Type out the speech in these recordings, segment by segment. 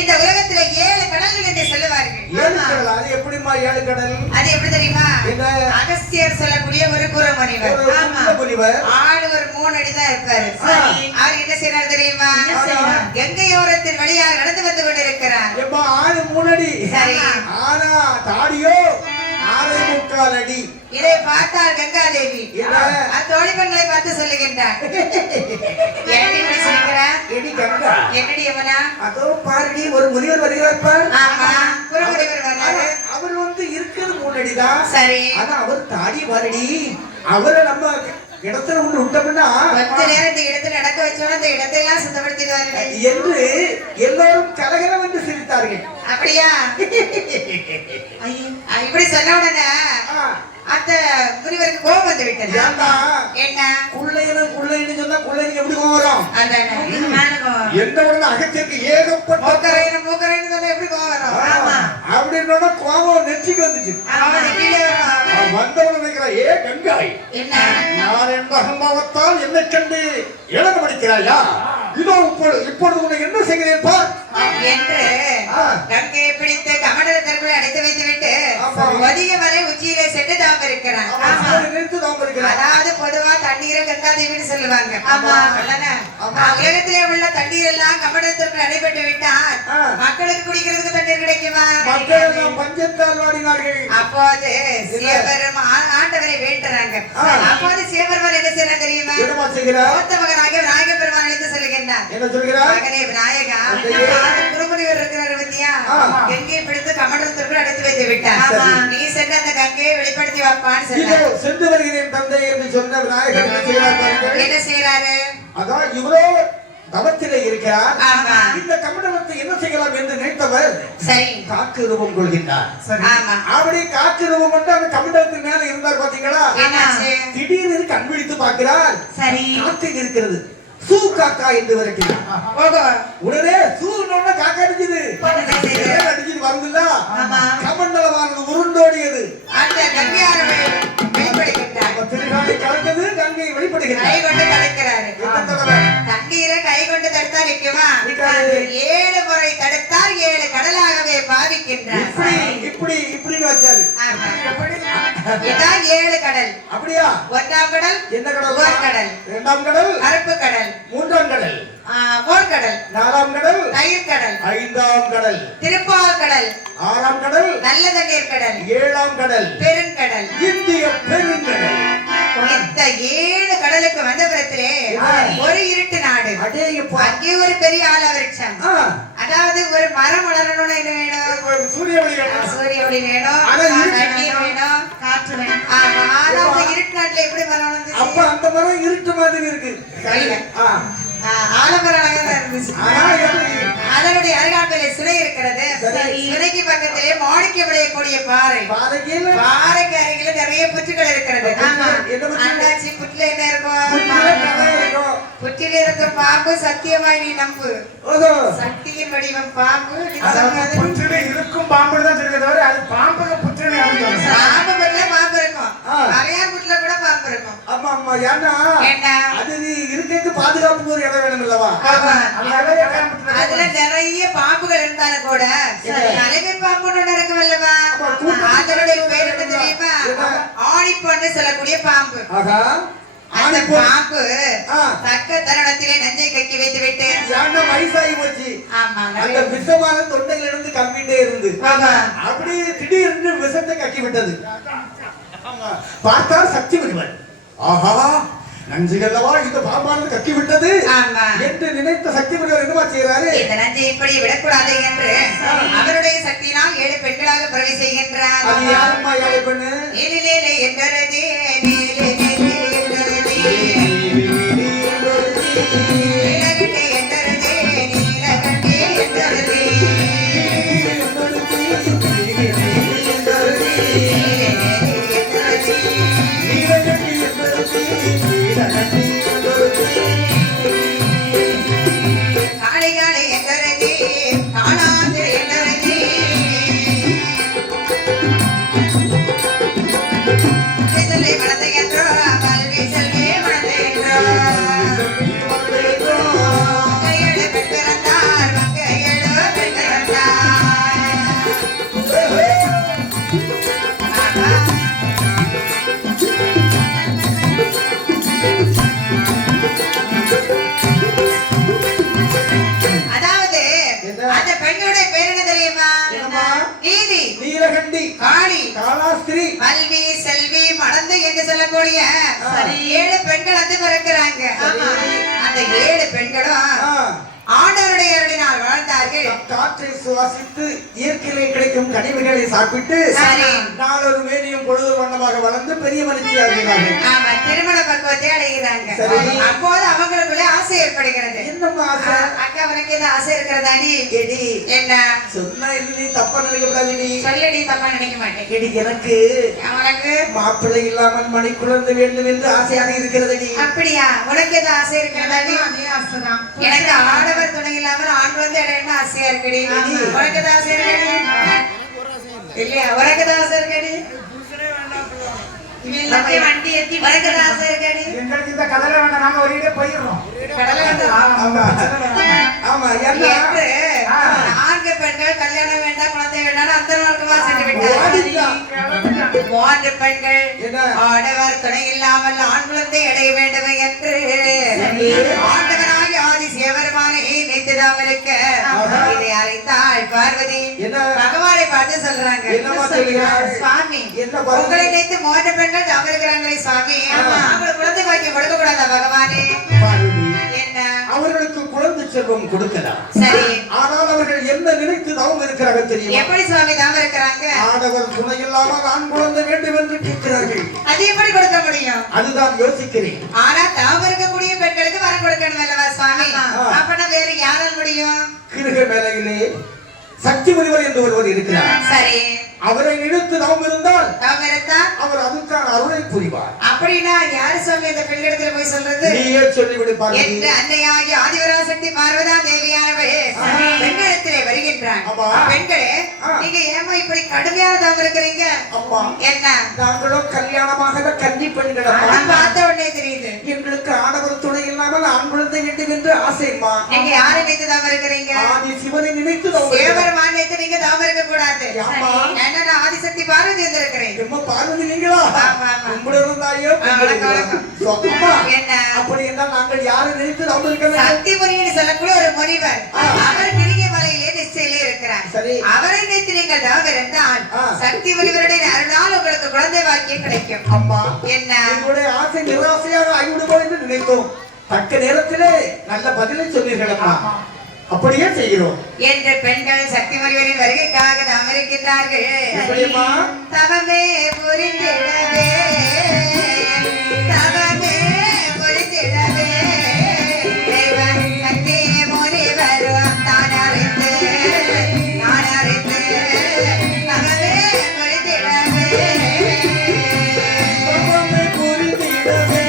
இந்த உலகத்துல 7 கடல்கள் என்று சொல்லுவார்கள். 7 கடல். அது எப்படிமா 7 கடல்? அது எப்படி தெரியுமா? அகஸ்தியர் சொல்லக்கூடிய ஒரு குருமுனிவர். ஆடு ஒரு 3 அடி தான் இருப்பாரு. அவர் என்ன செய்யறாரு தெரியுமா? கங்கையோரத்தின் வழியாக நடந்து வந்து கொண்டிருக்கிறார். ஆடு 3 அடி. ஆனா தாடியோ 6.25 அடி. இதை பார்த்தால் கங்காதேவி தோழி பெண்களை பார்த்து சொல்லுகின்றார். அதோ பாருடி ஒரு முனிவர் வருகிறார். அவர் வந்து இருக்கிறது 3 அடிதான். சரி, ஆனா அவர் தாடி பாருடி. அவரை நம்ம இடத்துல ஒன்று விட்டோம்னா கொஞ்ச நேரம் இந்த இடத்துல நடக்க வச்சோம்னா இந்த இடத்தை எல்லாம் சுத்தப்படுத்திடுவார்கள் என்று எல்லாரும் கலகலம் என்று சிரித்தார்கள். அப்படியா? இப்படி சொன்ன உடனே அந்த முனிவருக்கு கோபம் வந்து விட்டது. என்ன குள்ளைன்னு சொன்னா குள்ளைங்க எப்படி கோபம் வரும்? எந்த உடனே அகத்திற்கு ஏகப்பட்ட மூக்கரைன்னு சொன்னா எப்படி கோபம் வரும்? அப்படின்னா கோபம் நெற்றிக்கு வந்துச்சு. வந்தவன் நினைக்கிறான், ஏ கங்காய், நான் என்ற அகம்பாவத்தால் என்னை கண்டு இழந்து படிக்கிறாயா? இதோ இப்பொழுது உன்னை என்ன செய்கிறேன் பார் என்று கங்கையை பிடித்து கமண்டலத்திற்குள் அடைத்து வைத்து விட்டு அதிக வரை உச்சியிலே சென்று தாம் இருக்கிறான். அதாவது பொதுவா தண்ணீரை கங்காதேவின்னு சொல்லுவாங்க. உலகத்திலே உள்ள தண்ணீர் எல்லாம் கமண்டலத்திற்குள் அடைபட்டு விட்டால் மக்களுக்கு குடிக்கிறதுக்கு தண்ணீர் கிடைக்குமா? அப்போது சிவபெரும் ஆண்டவரை வேண்டுறாங்க. அப்போது சிவபெருமான் என்ன செய்யறாங்க தெரியுமா? மூத்த மகனாகிய விநாயக பெருமான் அழைத்து சொல்லுகின்றார். மகனே விநாயகா, குருமுனிவர் இருக்கிறார் பத்தியா, கங்கையை பிடித்து கமண்டலத்திற்குள் அடைத்து வைத்து விட்டார். நீ சென்று அந்த கங்கையை வெளிப்படுத்தி வைப்பான்னு சொன்னார். சென்று வருகிறேன் தந்தை என்று சொன்ன விநாயகர் என்ன செய்கிறாரு? அதான் இவரோ தவத்திலே இருக்கிறார். இந்த கமண்டலத்தை என்ன செய்யலாம் என்று நினைத்தவர் காக்கு ரூபம் கொள்கின்றார். அப்படி காக்கு ரூபம் கொண்டு அந்த கமண்டலத்தின் மேல இருந்தார். பாத்தீங்களா? திடீர்னு கண் விழித்து பார்க்கிறார். காக்கை இருக்கிறது. சூ காக்கா என்று விரட்டினார். உடனே சூன்னு காக்கா அடிச்சது. அடிச்சுட்டு வருதுல்ல, கமண்டலமானது உருண்டோடியது. அந்த கங்கையாரை திருகாலை கலந்தது. கங்கை வெளிப்படுகிறார். கை கொண்டு கலக்கிறாரு. தண்ணீரை கை கொண்டு தடுத்தா நிற்குமா? 7 முறை தடுத்தால் 7 கடலாகவே பாவிக்கின்றார். இப்படி இப்படின்னு வச்சாரு. இதான் 7 கடல். அப்படியா? 1ஆம் கடல் என்ன கடல்? கடல். 2ஆம் கடல் கருப்பு கடல். 3ஆம் கடல் மோர்கடல். 4ஆம் கடல் தயிர் கடல். 5ஆம் கடல் திருப்பால் கடல். 6ஆம் கடல் நல்ல தண்ணீர் கடல். 7ஆம் கடல் பெருங்கடல். இந்திய பெருங்கடல். இந்த 7 கடலுக்கு வந்த பிறத்திலே ஒரு இருட்டு நாடு. அங்கே ஒரு பெரிய ஆலவிருட்சம். அதாவது ஒரு மரம் வளரணும்னு என்ன வேணும்? சூரிய ஒளி வேணும். சூரிய ஒளி வேணும். தண்ணீர் வேணும். காற்று வேணும். ஆனா இருட்டு நாட்டுல எப்படி மரம் வந்து? அப்ப அந்த மரம் இருட்டு மாதிரி இருக்கு. ஆலமரம் இருந்துச்சு. அதனுடைய அருகாமையிலே சுனை இருக்கிறது. சுனைக்கு பக்கத்திலே மாணிக்க விளையக்கூடிய பாறை. பாறைக்கு அருகில நிறைய புற்றுகள் இருக்கிறது. அண்ணாச்சி புற்றுல என்ன இருக்கும்? புற்றில் இருக்கும் பாம்பு சத்தியமாய் நீ நம்பு. சக்தியின் வடிவம் பாம்பு. இருக்கும் பாம்பு தான் சொல்லுங்க தவிர அது பாம்பு புற்று பாம்பு புற்றுல பாம்பு இருக்கும். நிறைய புற்றுல கூட பாம்பு இருக்கும். ஆமா ஆமா. ஏன்னா அது இருக்கிறது பாதுகாப்பு ஒரு இடம் வேணும் இல்லவா? அதுல நிறைய பாம்புகள் இருந்தாலும் கூட தலைமை பாம்பு இருக்கும் அல்லவா? அதனுடைய பேர் என்ன தெரியுமா? ஆணிப்பொன்னு சொல்லக்கூடிய பாம்பு. அந்த பாம்பு தக்க தருணத்திலே நஞ்சை கக்கி வைத்து விட்டு வயசாகி போச்சு. அந்த விஷமான தொண்டையில இருந்து கம்மிட்டே இருந்து அப்படி திடீர்னு விஷத்தை கக்கி விட்டது. பார்த்தார் சக்தி வருவன். ஆஹா, நஞ்சுகளவா இந்த பாம்பானது கக்கி விட்டது என்று நினைத்த சக்தி முனிவர் என்னமா செய்யறாரு? இந்த நஞ்சை இப்படி விடக்கூடாது என்று அவருடைய சக்தியினால் 7 பெண்களாக பிறவி செய்கின்றார். அது யாருமா 7 பெண்ணு? நீலே என்றதே பெற்ற சாவித்திரி கல்வி செல்வி மடந்து என்று சொல்லக்கூடிய 7 பெண்கள் வந்து பிறக்கிறாங்க. அந்த 7 பெண்களும் ஆண்டவருடைய அருளினால் வாழ்ந்தார்கள். காற்றை சுவாசித்து இயற்கையிலே கிடைக்கும் கனிவுகளை சாப்பிட்டு நாளொரு வேலையும் பொழுது வண்ணமாக வளர்ந்து பெரிய மனுஷியாகிறார்கள். ஆமா, திருமண பக்குவத்தை அடைகிறாங்க. அப்போது அவங்களுக்குள்ளே ஆசை ஏற்படுகிறது. என்னம்மா ஆசை? அக்கா உனக்கு ஏதாவது ஆசை இருக்கிறதாடி? எடி என்ன சொன்னா நீ தப்பா நினைக்க கூடாது. சொல்லடி, தப்பா நினைக்க மாட்டேன். எடி எனக்கு உனக்கு மாப்பிள்ளை இல்லாமல் மணி குழந்தை வேண்டும் என்று ஆசையாக இருக்கிறது. அப்படியா? உனக்கு ஏதாவது ஆசை இருக்கிறதாடி? எனக்கு ஆடவர் துணை இல்லாமல் ஆண் வந்து இடையில ஆசையா இருக்குடி. உனக்கு ஏதாவது ஆசை இருக்கடி? இல்லையா? உனக்கு ஏதாவது ஆசை இருக்கடி? வண்டி ஏத்தி உனக்கு ஏதாவது ஆசை இருக்கடி? எங்களுக்கு இந்த கடலை வேண்டாம், நாங்க ஒரு இடே போயிடுறோம். கடலை வேண்டாம். ஆமா, என்று நான்கு பெண்கள் கல்யாணம் வேண்டாம் குழந்தை வேண்டாம் அந்த நோக்கமா சென்று விட்டார்கள். 3 பெண்கள் ஆடவர் துணை இல்லாமல் ஆண் குழந்தை அடைய வேண்டும் என்று ஆண்டவனாகி ஆதி சிவபெருமானை நினைத்துதான் இருக்க இதை அறிந்தாள் பார்வதி. பகவானை பார்த்து சொல்றாங்க, சுவாமி உங்களை நினைத்து 3 பெண்கள் தவறு இருக்கிறாங்களே சுவாமி, அவங்களுக்கு குழந்தை பாக்கியம் கொடுக்க கூடாதா பகவானே? என்ன அவர்களுக்கு குழந்தை செல்வம் கொடுக்கலாம். சரி, ஆனால் அவர்கள் என்ன நினைத்து தவம் இருக்கிறாங்க தெரியும்? எப்படி சுவாமி தவம் இருக்கிறாங்க? ஆடவர் துணை இல்லாமல் ஆண் குழந்தை வேண்டும் என்று கேட்கிறார்கள். அது எப்படி கொடுக்க முடியும்? அதுதான் யோசிக்கிறேன். ஆனா தவம் இருக்கக்கூடிய பெண்களுக்கு வரம் கொடுக்கணும் அல்லவா சுவாமி? அப்பனா வேற யாரால் முடியும்? கிருக மேலையிலே சக்தி முனிவர் என்று ஒருவர் இருக்கிறார். சரி, அவரை நினைத்து தவம் இருந்தால் தவம் இருந்தா அவர் அதுக்கான அருளை புரிவார். அப்படின்னா யாரு சுவாமி இந்த பெண்களிடத்துல போய் சொல்றது? நீயே சொல்லிவிடு பார்வதி. என்று அன்னையாகி ஆதிபராசக்தி பார்வதா தேவியானவள் பெண்களிடத்திலே வருகின்றான். பெண்களே, நீங்க ஏமா இப்படி கடுமையான தவம் இருக்கிறீங்க? அம்மா, என்ன நாங்களும் கல்யாணமாக கன்னி பெண்கள் பார்த்த உடனே தெரியுது. எங்களுக்கு ஆடவர் துணை இல்லாமல் ஆண் குழந்தை வேண்டும் என்று ஆசைமா. நீங்க யாரை நினைத்து தவம் இருக்கிறீங்க? ஆதி சிவனை நினைத்து தவம். சிவபெருமான் நினைத்து நீங்க தவம் இருக்க கூடாது. நான் ஆதிசக்தி பார்வதி வந்திருக்கிறேன். பார்வதி நீங்களா? கும்பிடுறதாயோ என்ன அப்படி என்றால் நாங்கள் யாரை நினைத்து தவம் இருக்க? சக்தி முனின்னு சொல்லக்கூடிய ஒரு முனிவர், அவர் பெரிய மலையிலே நிச்சயிலே இருக்கிறார். அவரை நினைத்து நீங்கள் தவம் இருந்தால் சக்தி முனிவருடைய அருளால் உங்களுக்கு குழந்தை பாக்கியம் கிடைக்கும். அம்மா, என்ன உங்களுடைய ஆசை நிராசையாக ஆகிவிடுவோம் என்று நினைத்தோம். தக்க நேரத்திலே நல்ல பதிலை சொன்னீர்கள் அம்மா. அப்படியே செய்கிறோம் என்று பெண்கள் சக்தி முனிவரின் வருகைக்காக தவம் இருக்கின்றார்கள். தவமே புரிந்திடவே, தவமே புரிந்திடவே சக்தி முனிவரும் தான் அறிந்து தவமே புரிந்திடவே புரிந்திடவே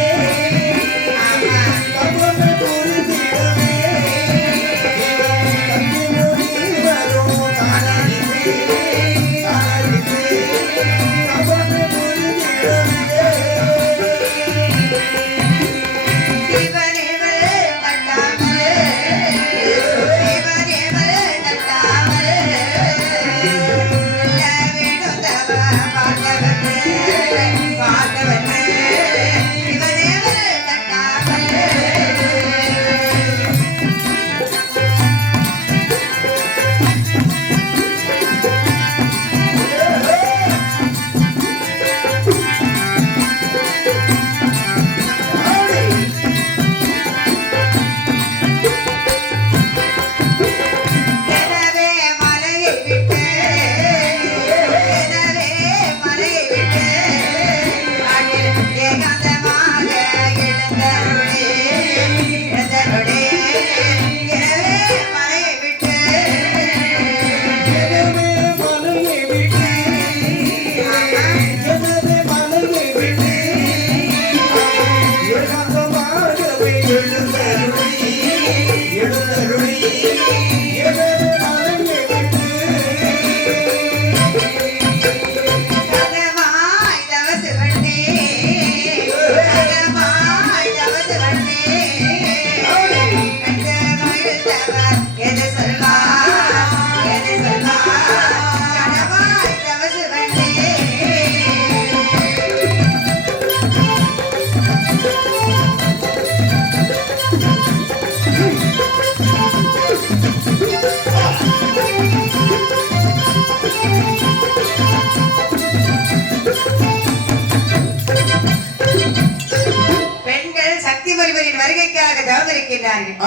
வருகைக்காக தவம் இருக்கின்றார்கள்.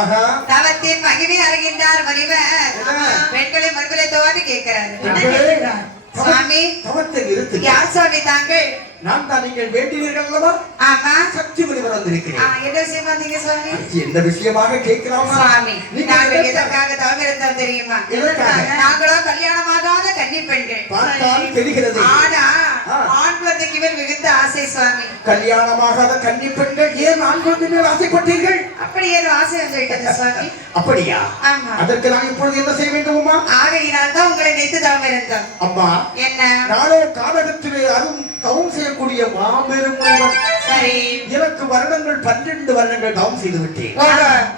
தவத்தின் மகிமை அறிகின்றார் மனிதர். பெண்களை மறுபடியும் தோது கேட்கிறார். சுவாமி யார் சுவாமி தாங்கள்? நான் தான் நீங்கள் வேண்டினீர்கள் அல்லவா? ஆமா. சக்தி முனிவர் வந்திருக்கிறேன். என்ன விஷயமா வந்தீங்க சுவாமி? எந்த விஷயமாக கேட்கலாமா? சுவாமி நாங்கள் எதற்காக தவம் இருந்தோம் தெரியுமா? நாங்களோ கல்யாணமாகாத கன்னி பெண்கள். பார்த்தால் தெரிகிறது. ஆனா ஆண் குழந்தைக்கு மேல் மிகுந்த ஆசை சுவாமி. கல்யாணமாகாத கன்னி பெண்கள் ஏன் ஆண் குழந்தை மேல் ஆசைப்பட்டீர்கள்? அப்படி ஏதோ ஆசை வந்துவிட்டது சுவாமி. அப்படியா? ஆமா. அதற்கு நான் இப்பொழுது என்ன செய்ய வேண்டுமா? ஆகையினால் தான் உங்களை நினைத்து தவம் இருந்தோம். அம்மா என்ன? நானோ காலகத்திலே அரும் தவம் செய்யக்கூடிய மாபெரும் முனிவன். சரி. எனக்கு வருடங்கள் 12 வருடங்கள் தவம் செய்து விட்டேன்.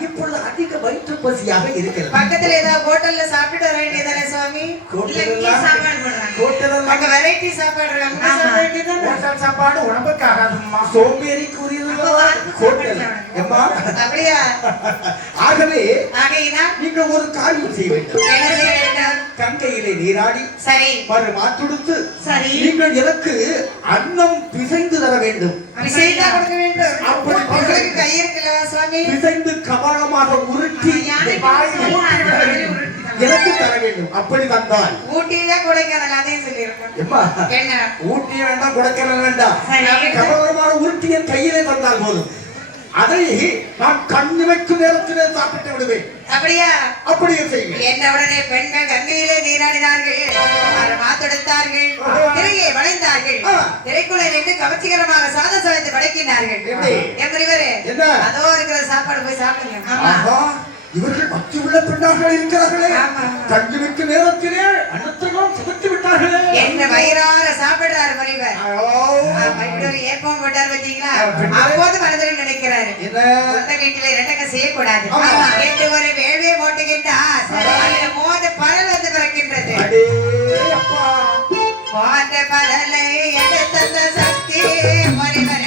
இப்பொழுது அதிக வயிற்று பசியாக இருக்கிறது. பக்கத்துல ஏதாவது ஹோட்டல்ல சாப்பிட்டு வர வேண்டியதானே சுவாமி? அங்க வெரைட்டி சாப்பாடு சாப்பாடு உடம்புக்கு ஆகாதும்மா. சோம்பேறிக்கு உரியது ஹோட்டல். அம்மா அப்படியா? ஆகவே ஆகையினால் நீங்கள் ஒரு காரியம் செய்ய வேண்டும். என்ன செய்ய வேண்டும்? கங்கையிலே நீராடி சரி மறு மாற்றுடுத்து சரி நீங்கள் எனக்கு அன்னம் பிசைந்து தர வேண்டும். பிசைந்தா கொடுக்க வேண்டும். அப்படி உங்களுக்கு கை இருக்குல்ல சுவாமி? பிசைந்து கபாலமாக உருட்டி எனக்கு தர வேண்டும். அப்படி தந்தால் ஊட்டியே கொடைக்கானல் அதையும் சொல்லியிருக்கோம். என்ன ஊட்டிய வேண்டாம், கொடைக்கானல் வேண்டாம், கபாலமாக உருட்டி என் கையிலே தந்தால் போதும். அதை நான் கண்ணு வைக்கும் நேரத்திலே சாப்பிட்டு விடுவேன். அப்படியா? அப்படியே செய்வேன். என்ன உடனே பெண்கள் கங்கையிலே நீராடினார்கள், மாத்தெடுத்தார்கள், திரையை வளைந்தார்கள், திரைக்குள்ளே நின்று கவர்ச்சிகரமாக சாதம் சமைத்து படைக்கினார்கள். என் முனிவரே, அதோ இருக்கிற சாப்பாடு போய் சாப்பிடுங்க. இவர்கள் பக்தி உள்ள பெண்ணாக இருக்கிறார்களே, கஞ்சி வைக்க நேரத்திலே அன்னத்தையும் சமைத்து விட்டார்களே என்ன வயிறார சாப்பிடுறாரு முனிவர். இப்படி ஒரு ஏற்பம் போட்டார் பார்த்தீங்களா? அப்போது மனதில் நினைக்கிறாரு, சொந்த வீட்டிலே இரண்டகம் செய்யக்கூடாது என்று ஒரு வேள்வியை போட்டுகின்றார். மோத பரல் வந்து பிறக்கின்றது. மோத பரலை எடுத்த சக்தி முனிவர்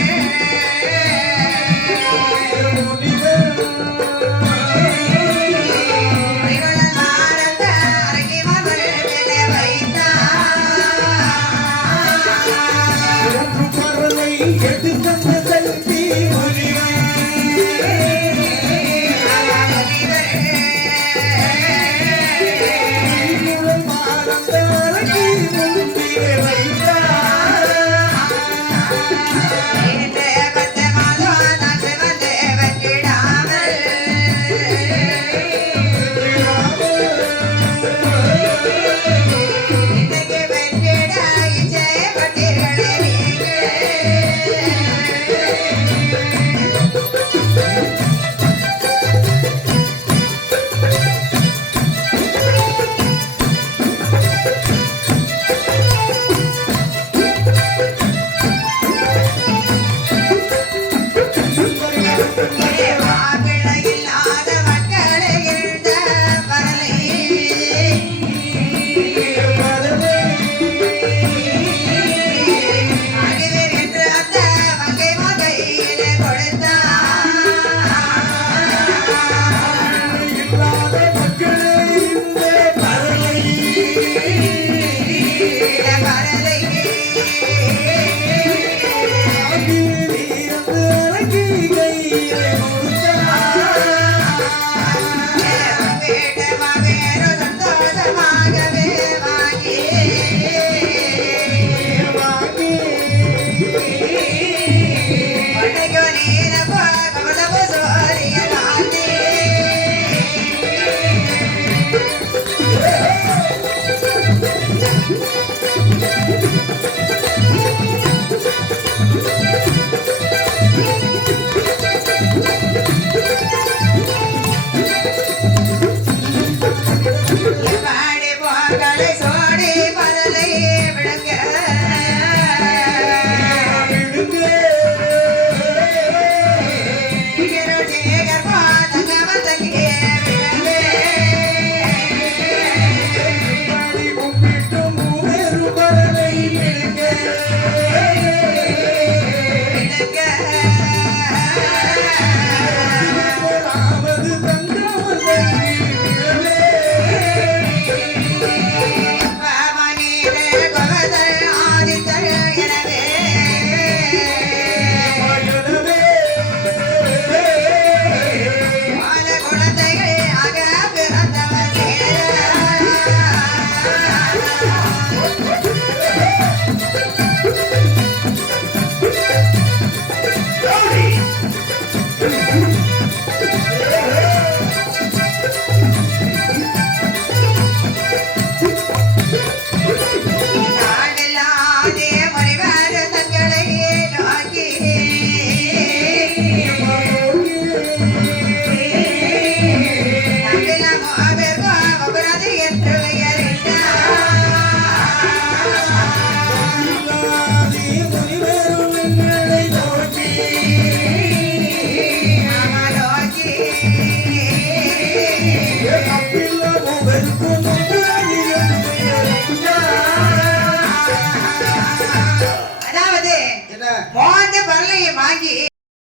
வாங்கி